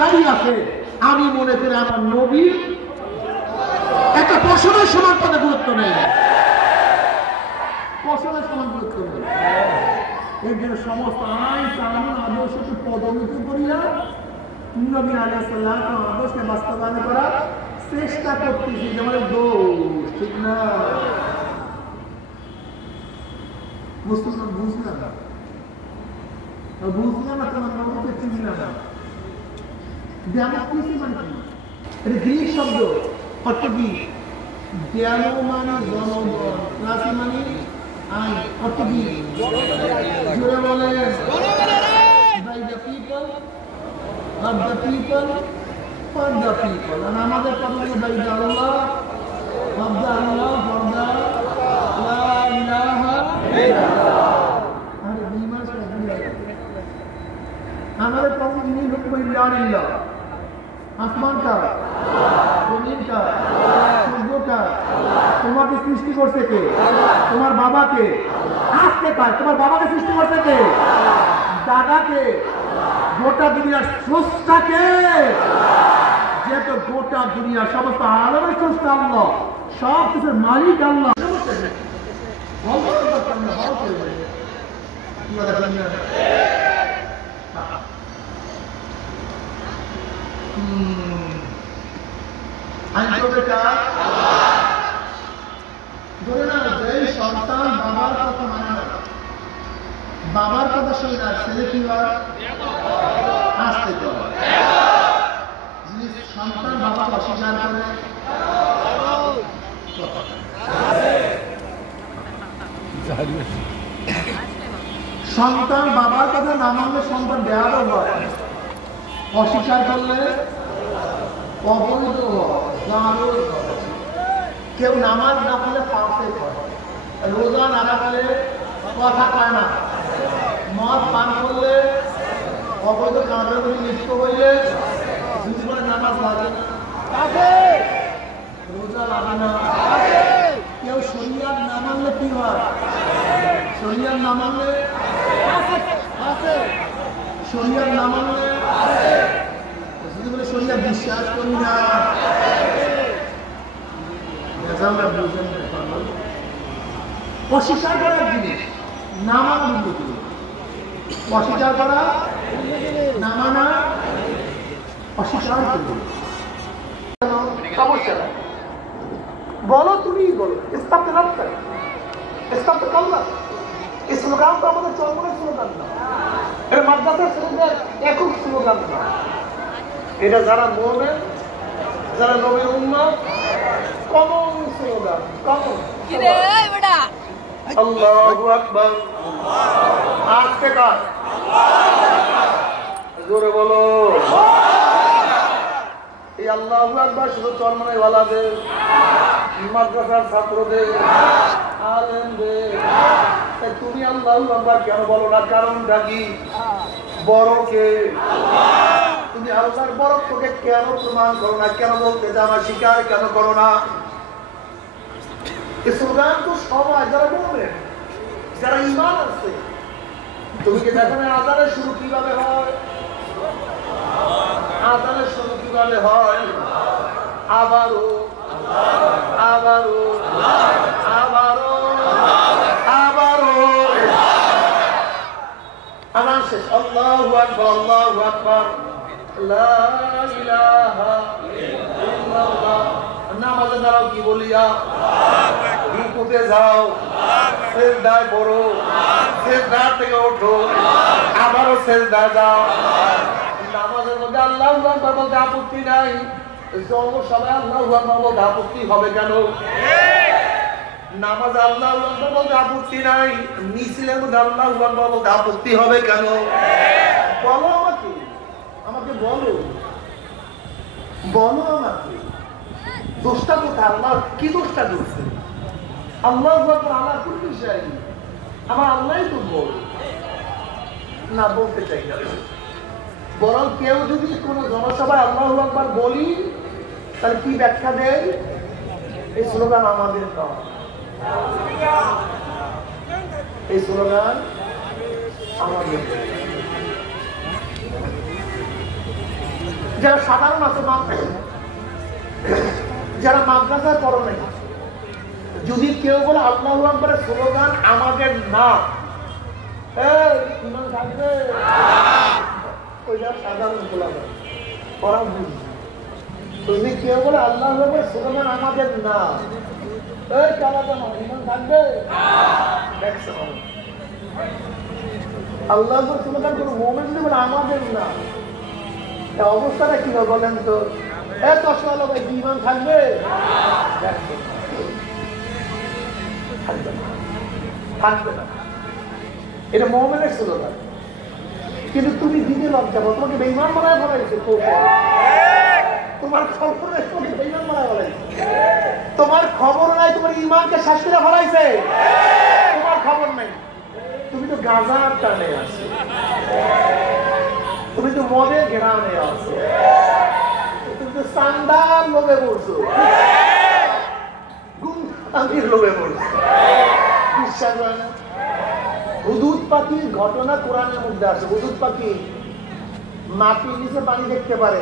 শিকারী আছে, আমি মনে করি আমার নবীর একটা ফসলের সমান পদে গুরুত্ব নেই, ফসলের সমান গুরুত্ব নেই। এর জন্য সমস্ত আইন কানুন আদর্শকে পদমিত করিয়া নবী আলাইহিস সালাম আদর্শকে বাস্তবায়ন করার চেষ্টা করতেছি, যেমন দোষ, ঠিক না? মুসলমান বুঝলাম না, বুঝলাম না, তোমার নবীকে চিনলাম না। ডেমোক্রেসি মানে কি? এটা গ্রিক শব্দ, অর্থ কি? ডেমো মানে জনগণ, ক্লাসি মানে আইন, অর্থ কি? জোরে বলেন, by the people, of the people, for the people. আর আমাদের কথা হলো by the Allah, of the Allah, for the লা ইলাহা ইল্লাল্লাহ। আরে বিমান আমাদের কথা যিনি হুকুম ইল্লাহ, আসমান কা, জমিন কা, সূর্য কা, তোমাকে সৃষ্টি করছে কে? তোমার বাবাকে। আসতে পারে, তোমার বাবাকে সৃষ্টি করছে কে? দাদাকে। গোটা দুনিয়ার স্রষ্টাকে, যেহেতু গোটা দুনিয়ার সমস্ত আলমের স্রষ্টা আল্লাহ, সব কিছুর মালিক আল্লাহ। সন্তান বাবার কথা মানে না, বাবার কথা শুনে না, ছেলে কি হয়? আসতে করে। যিনি সন্তান বাবাকে অস্বীকার করে, সন্তান বাবার কথা না মানলে সন্তান বেয়াদব হয়, অস্বীকার করলে অবৈধ হয়, জানোয়ার হয়। কেউ নামাজ না পড়লে ফাসিক হয়, রোজা না রাখলে কথা কয় না, মদ পান করলে অবৈধ কাজের প্রতি লিপ্ত হইলে জীবনে নামাজ লাগে না, রোজা লাগে না। কেউ শরিয়াত না মানলে কি হয়? শরিয়াত না মানলে, শরিয়াত না মানলে যদি বলে শরিয়াত বিশ্বাস করি না, অস্বীকার করার জিনিস না মানা বিন্দু, অস্বীকার করা না মানা, অস্বীকার করবে সমস্যা নাই। বলো, তুমি বলো, ইসলাম তো রাখতে, ইসলাম তো কাল্লা। এই স্লোগান তো আমাদের চরমনের স্লোগান না, এটা মাদ্রাসার ছেলেদের একক স্লোগান না, এটা যারা মুমিন, যারা নবীর উম্মত, কমন স্লোগান, কমন। আল্লাহু আকবার, আজকে কার জোরে বলো। এই আল্লাহু আকবার শুধু চরমনাই ওয়ালাদের, মাদ্রাসার ছাত্রদের, আলেমদের। তুমি আল্লাহু আকবার কেন বলো না? কারণটা কি? বড় কে? তুমি আল্লাহর বড়ত্বকে কেন প্রমাণ করো না? কেন বলতে জানা স্বীকার কেন করো না? এই স্লোগান তো সবাই যারা বলবেন, যারা ঈমান আছে। তুমি কি দেখো না আযানের শুরু কিভাবে হয়? আযানের শুরু কিভাবে হয়? আবারও আবারও আবারও আবারও আযান শেষ, আল্লাহু আকবার, আল্লাহু আকবার, লা ইলাহা ইল্লাল্লাহ। নামাজে দাঁড়াও কি বলিয়া? রুকুতে যাও, সিজদায় পড়ো, সিজদা থেকে ওঠো, আবারও সিজদায় যাও। নামাজের মধ্যে আল্লাহু আকবার বলতে আপত্তি নাই, সবাই আল্লাহু আকবার বলতে আপত্তি হবে কেন? নামাজ আল্লাহু আকবার বলতে আপত্তি নাই, মিছিলের মধ্যে আল্লাহু আকবার বলতে আপত্তি হবে কেন? বলো আমাকে, আমাকে বলো, বলো আমাকে দোষটা কোথায়? আল্লাহ কি দোষটা করছে? আল্লাহু আকবার আল্লাহ কোন বিষয়? আমার আল্লাহই তো বল না, বলতে চাই না। বরং কেউ যদি কোনো জনসভায় আল্লাহু আকবার বলি, তাহলে কি ব্যাখ্যা দেয়? এই স্লোগান আমাদের নয়, এই স্লোগান আমাদের। যারা সাধারণ আছে, যারা মাদ্রাসায় পড়ো নাই, যদি কেউ বলে আল্লাহু আকবারের স্লোগান আমাদের না, ইমান থাকবে? ওইটা সাধারণ গোলাম, ওরা বুঝবে। যদি কেউ বলে আল্লাহু আকবারের স্লোগান আমাদের না, এই চালাতে না, ইমান থাকবে? দেখছো আল্লাহু আকবার স্লোগান কোনো মুমিন যদি বলে আমাদের না, অবস্থাটা কি হবে বলেন তো? এত সকাল ভাই ইমান থাকবে? থাকবে না, এটা মুমিনের স্লোগান। কিন্তু তুমি দিনে লজ্জা পাও, তোমাকে বেঈমান বানায় ফেলাইছে। তোমার খবর নাই, তোমাকে বেঈমান বানায় ফেলাইছে। তোমার খবর নাই, তোমার ইমানকে শেষ করে ফেলাইছে। তোমার খবর নাই, তুমি তো গাঁজার টানে আছো, তুমি তো মদের ঘেরানে আছো, তুমি তো চান্দার লোভে পড়ছো, গুমরাহির লোভে পড়ছো। বিশ্বাস হয় না? হুদুদ পাখির ঘটনা কোরআনের মধ্যে আছে। হুদুদ পাখি মাটির নিচে পানি দেখতে পারে।